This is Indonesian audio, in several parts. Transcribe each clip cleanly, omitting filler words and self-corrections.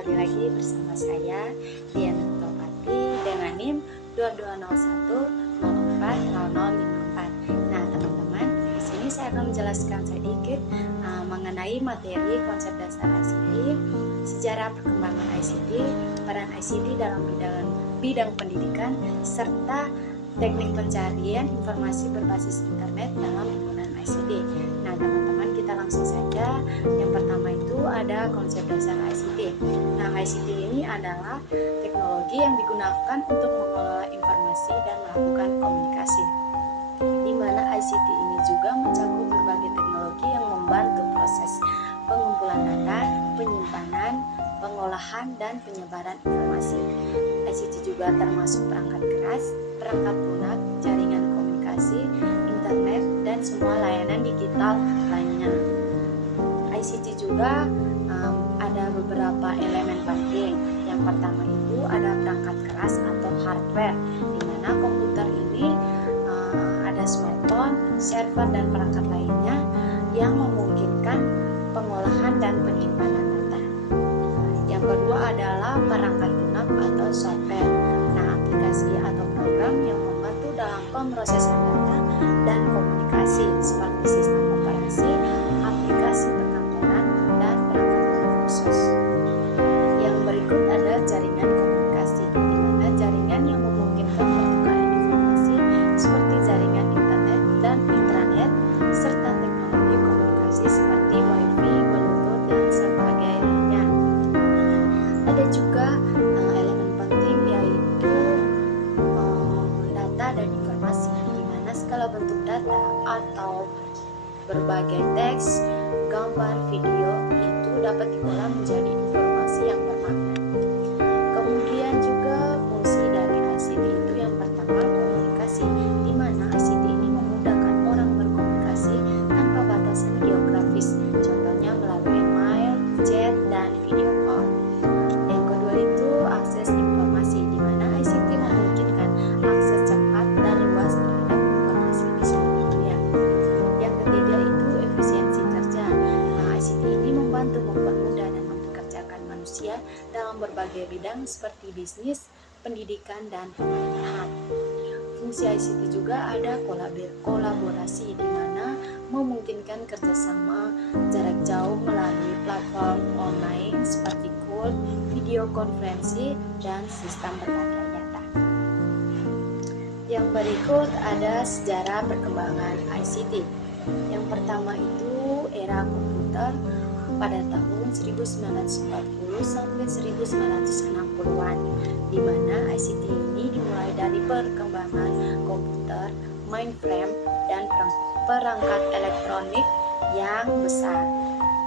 kembali lagi bersama saya Diana Topati dengan NIM 2201040054. Nah, teman-teman, di sini saya akan menjelaskan sedikit mengenai materi konsep dasar ICT, sejarah perkembangan ICT, peran ICT dalam bidang pendidikan, serta teknik pencarian informasi berbasis internet dalam penggunaan ICT. Nah, teman-teman, kita langsung saja. Yang pertama itu ada konsep dasar ICT. Nah, ICT ini adalah teknologi yang digunakan untuk mengelola informasi dan melakukan komunikasi, di mana ICT ini juga mencakup berbagai teknologi yang membantu proses pengumpulan data, penyimpanan, pengolahan, dan penyebaran informasi. ICT juga termasuk perangkat keras, perangkat lunak, jaringan komunikasi, internet, dan semua layanan digital lainnya. ICT juga ada beberapa elemen penting. Yang pertama itu ada perangkat keras atau hardware, di mana komputer ini ada smartphone, server, dan perangkat lainnya yang memungkinkan pengolahan dan penyimpanan data. Yang kedua adalah perangkat lunak atau software. Nah, aplikasi atau program yang membantu dalam pemrosesan data dan komunikasi seperti sistem operasi, aplikasi perkantoran, dan perangkat lunak khusus. Yang berikut ada jaringan komunikasi, di mana jaringan yang memungkinkan pertukaran informasi seperti jaringan internet dan intranet, serta teknologi komunikasi seperti Wi-Fi, Bluetooth, dan sebagainya. Ada juga elemen penting yaitu data dan informasi, di mana segala bentuk data atau berbagai teks, gambar, video itu dapat diolah menjadi informasi yang bermakna. Kemudian juga fungsi dari ICT itu yang pertama komunikasi, di mana ICT ini memudahkan orang berkomunikasi tanpa batasan geografis, contohnya melalui email, chat, dan video call. Yang kedua itu akses informasi, di mana ICT memungkinkan akses cepat dan luas terhadap informasi di seluruh dunia. Yang ketiga itu efisiensi kerja. Nah, ICT ini membantu mempermudah dan mempekerjakan manusia dalam berbagai bidang seperti bisnis, pendidikan, dan pemerintahan. Fungsi ICT juga ada kolaborasi, di mana memungkinkan kerjasama jarak jauh melalui platform online seperti call, video konferensi, dan sistem berbagi data. Yang berikut ada sejarah perkembangan ICT. Yang pertama itu era komputer pada tahun 1940 sampai 1960-an, di mana ICT ini dimulai dari perkembangan komputer, mainframe, dan perangkat elektronik yang besar.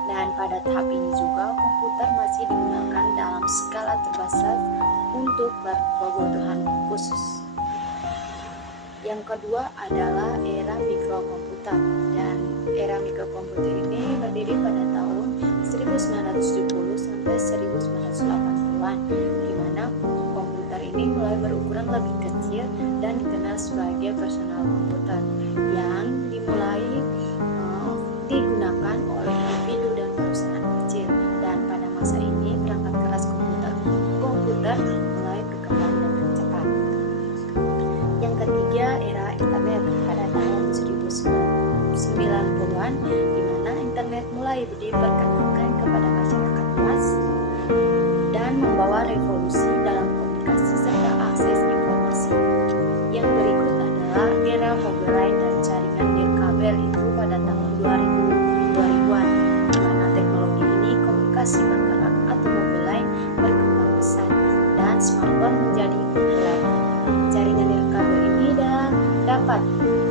Dan pada tahap ini juga komputer masih digunakan dalam skala terbatas untuk berkebutuhan khusus. Yang kedua adalah era mikrokomputer, dan era mikrokomputer ini berdiri pada tahun 1970 sampai 1980-an, di mana komputer ini mulai berukuran lebih kecil dan dikenal sebagai personal komputer yang dimulai digunakan oleh individu dan perusahaan kecil. Dan pada masa ini perangkat keras komputer mulai berkembang dengan cepat. Yang ketiga era internet pada tahun 1990-an, di mana internet mulai diperkenalkan kepada masyarakat luas dan membawa revolusi dalam komunikasi serta akses informasi. Yang berikut adalah era mobile line dan jaringan nirkabel itu pada tahun 2000-an, di mana teknologi ini komunikasi bergerak atau mobile line berkembang pesat dan smartphone menjadi populer. Jaringan nirkabel ini dapat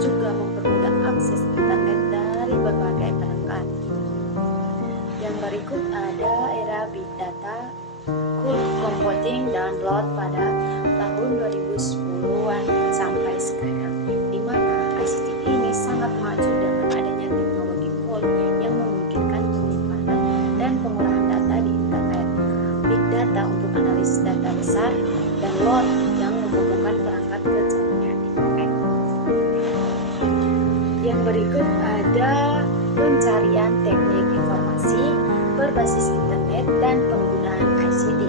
juga mempermudah akses internet dari berbagai perangkat. Yang berikut ada era big data, cloud computing, dan cloud pada tahun 2010-an sampai sekarang, di mana ICT ini sangat maju dengan adanya teknologi cloud yang memungkinkan penyimpanan dan pengolahan data di internet, big data untuk analisis data besar, dan cloud yang menghubungkan perangkat ke jaringan internet. Yang berikut ada pencarian teknik informasi berbasis internet dan penggunaan penggunaan ICT.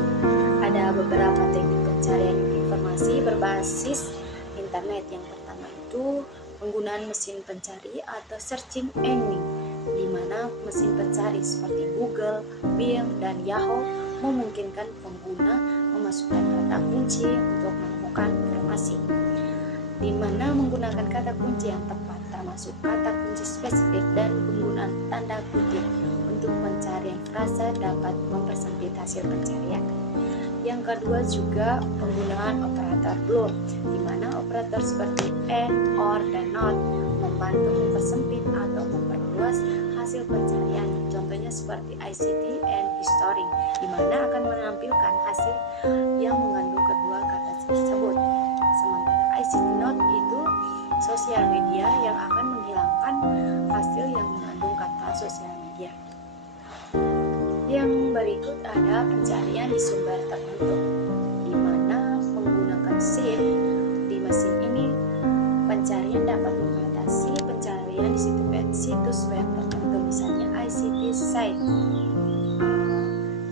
Ada beberapa teknik pencarian informasi berbasis internet. Yang pertama itu penggunaan mesin pencari atau searching engine, di mana mesin pencari seperti Google, Bing, dan Yahoo memungkinkan pengguna memasukkan kata kunci untuk menemukan informasi, di mana menggunakan kata kunci yang tepat, termasuk kata kunci spesifik dan penggunaan tanda kutip untuk pencarian frasa dapat mempersempit hasil pencarian. Yang kedua juga penggunaan operator BLOR, di mana operator seperti AND, OR, dan NOT membantu mempersempit atau memperluas hasil pencarian. Contohnya seperti ICT and history, di mana akan menampilkan hasil yang mengandung kedua kata tersebut. Sementara ICT NOT itu sosial media yang akan menghilangkan hasil yang mengandung kata sosial media. Yang berikut ada pencarian di sumber tertentu, di mana menggunakan SEED di mesin ini pencarian dapat membatasi pencarian di situs web tertentu, misalnya ICT site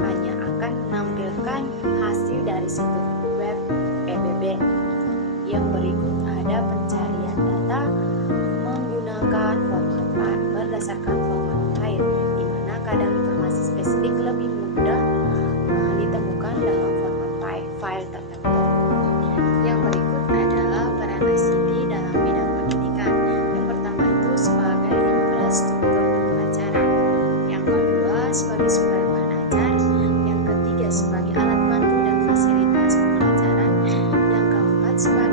hanya akan menampilkan hasil dari situs web PBB. Yang berikut ada pencarian data menggunakan format berdasarkan format file, di mana kadang informasi spesifik lebih mudah ditemukan dalam format file tertentu. Yang berikut adalah peran ICT dalam bidang pendidikan. Yang pertama itu sebagai infrastruktur pembelajaran, yang kedua sebagai sumber bahan ajar, yang ketiga sebagai alat bantu dan fasilitas pembelajaran, yang keempat sebagai